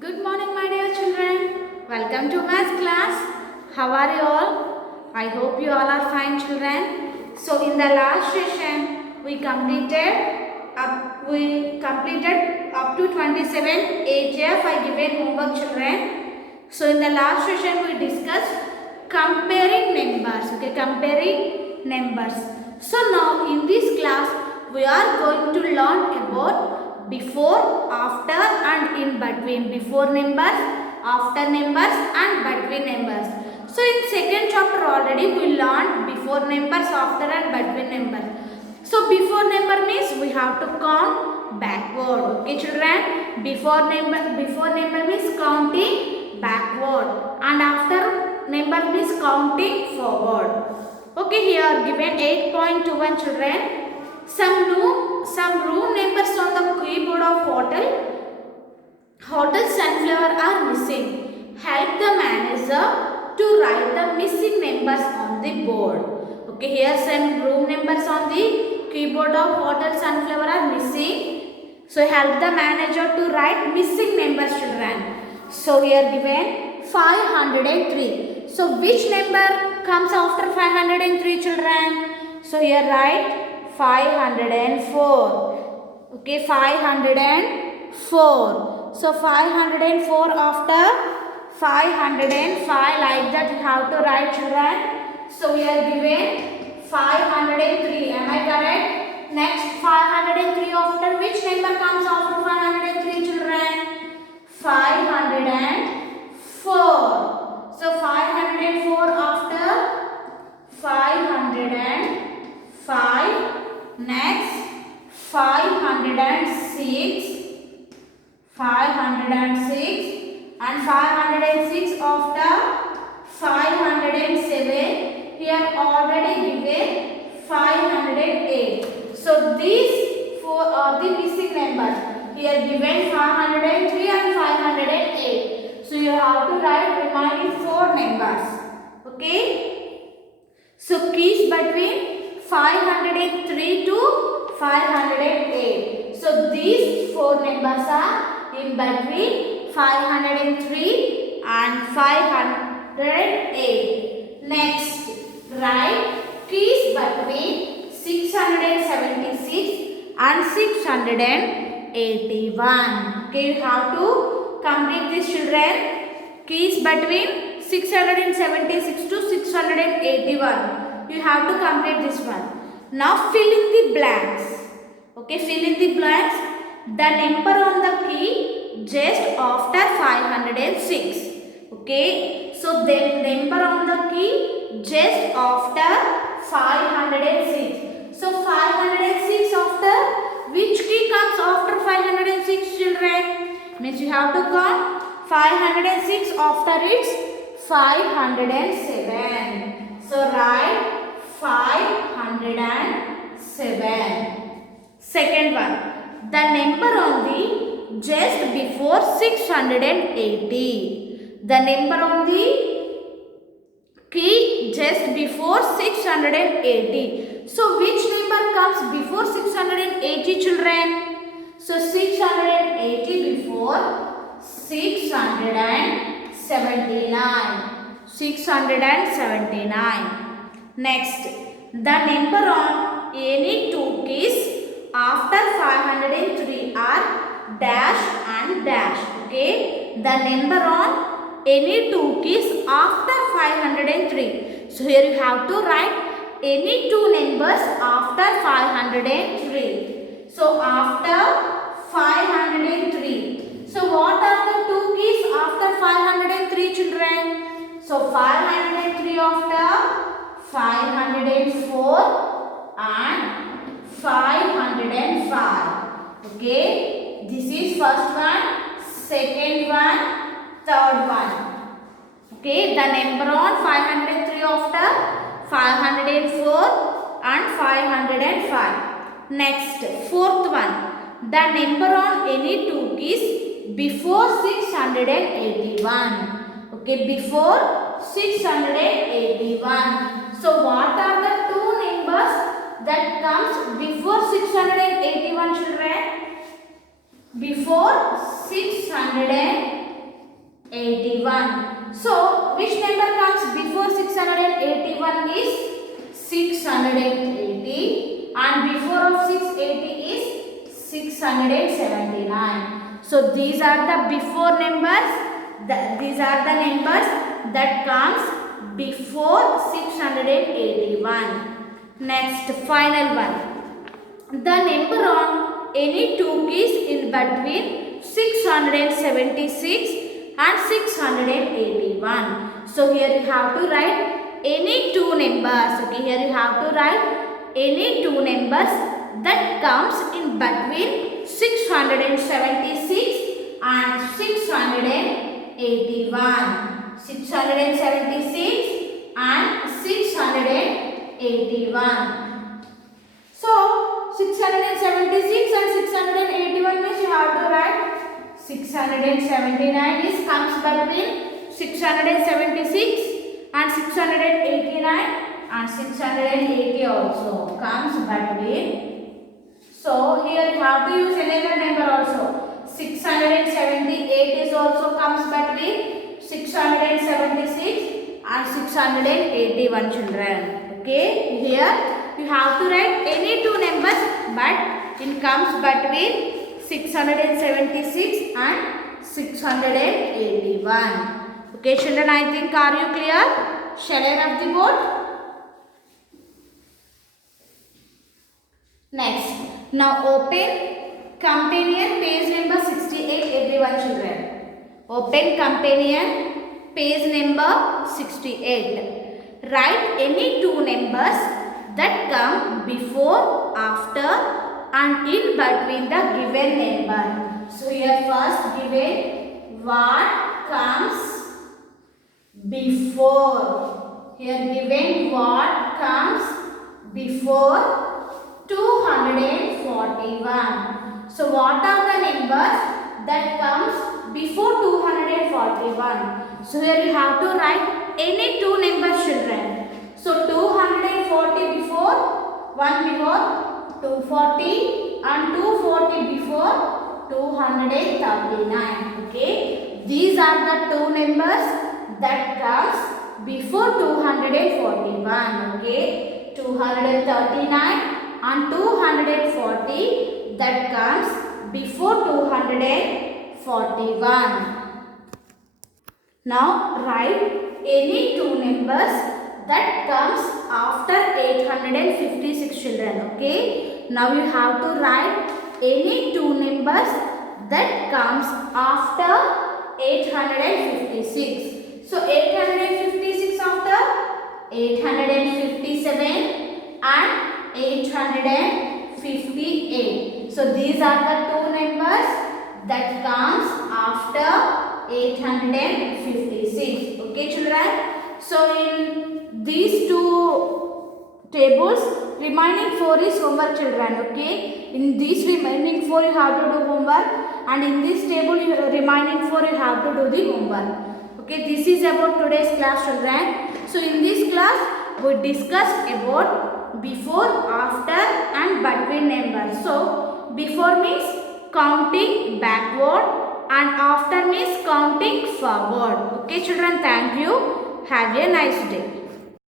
Good morning, my dear children. Welcome to math class. How are you all? I hope you all are fine, children. So, in the last session, we completed up to 27 AJF. I given homework, children. So, in the last session, we discussed comparing numbers. Okay, comparing numbers. So, now in this class, we are going to learn about before, after and in between. Before numbers, after numbers and between numbers. So in second chapter already we learned before numbers, after and between numbers. So before number means we have to count backward. Okay children, before number means counting backward and after number means counting forward. Okay, here given 8.21 children. Some room numbers on the keyboard of Hotel Sunflower are missing. Help the manager to write the missing numbers on the board. Okay, here some room numbers on the keyboard of Hotel Sunflower are missing. So help the manager to write missing numbers, children. So here given 503. So which number comes after 503, children? So here write 504. Okay, 504. So 504 after 505, like that you have to write, children. So we are given 503. Am I correct? Next 503 after which number comes after 503, children? 504. So 504 after 505. Next 506 and 506 after 507. Here already given 508. So these four are the missing numbers. Here given 503 and 508. So you have to write remaining four numbers. Okay. So keys between 503 to 508. So these four numbers are in between 503 and 508. Next, write keys between 676 and 681. Okay, you have to complete this, children. Keys between 676 to 681. You have to complete this one. Now fill in the blanks. Okay, fill in the blanks. The number on the key just after 506. Okay, so the number on the key just after 506. So 506 after which key comes after 506, children? Means you have to count 506 after its 507. So write 507. Second one, the number on the just before 680. The number on the key just before 680. So which number comes before 680, children? So 680 before 679. 679. Next, the number on any two keys after 503 are dash and dash. Okay, the number on any two keys after 503. So here you have to write any two numbers after 503. So after 503. So what are the two keys after 503, children? So 503 after 504 and 505. Okay, this is first one, second one, third one. Okay, the number on 503 after 504 and 505. Next, fourth one, the number on any two keys before 681. Okay, before 681. So what are the two numbers that comes before 681, children? Before 681 681. So which number comes before 681 is 680, and before of 680 is 679. So these are the before numbers. These are the numbers that comes before 681. Next, final one. The number on any two keys in between 676 and 681. So here you have to write any two numbers. Okay, here you have to write any two numbers that comes in between 676 and 681. 676 and 681. So 676 and 681 means you have to write 679 is comes between 676 and 689, and 680 also comes between. So here you have to use another number also. 678 is also comes between 676 and 681 children. Okay, here you have to write any two numbers, but it comes between 676 and 681. Okay children, I think are you clear? Shall I rub the board? Next, now open companion page number 68 everyone children. Open companion page number 68. Write any two numbers that come before, after and in between the given number. So here first given what comes before. Here given what comes before 241. So what are the numbers that comes before 241? So here you have to write any two numbers children. So 240 before, 1 before 240 and 240 before 239. Okay, these are the two numbers that comes before 241. Okay, 239 and 240 that comes before 241. Now write any two numbers that comes after 856 children. Okay, now you have to write any two numbers that comes after 856. So 856 after 857 and 858. So these are the two numbers that comes after 856. Okay children. So in these two tables, remaining 4 is homework children. Okay, in these remaining 4 you have to do homework, and in this table remaining 4 you have to do the homework. Okay, this is about today's class children. So in this class we discussed about before, after and between numbers. So before means counting backward and after means counting forward. Okay children, thank you. Have a nice day.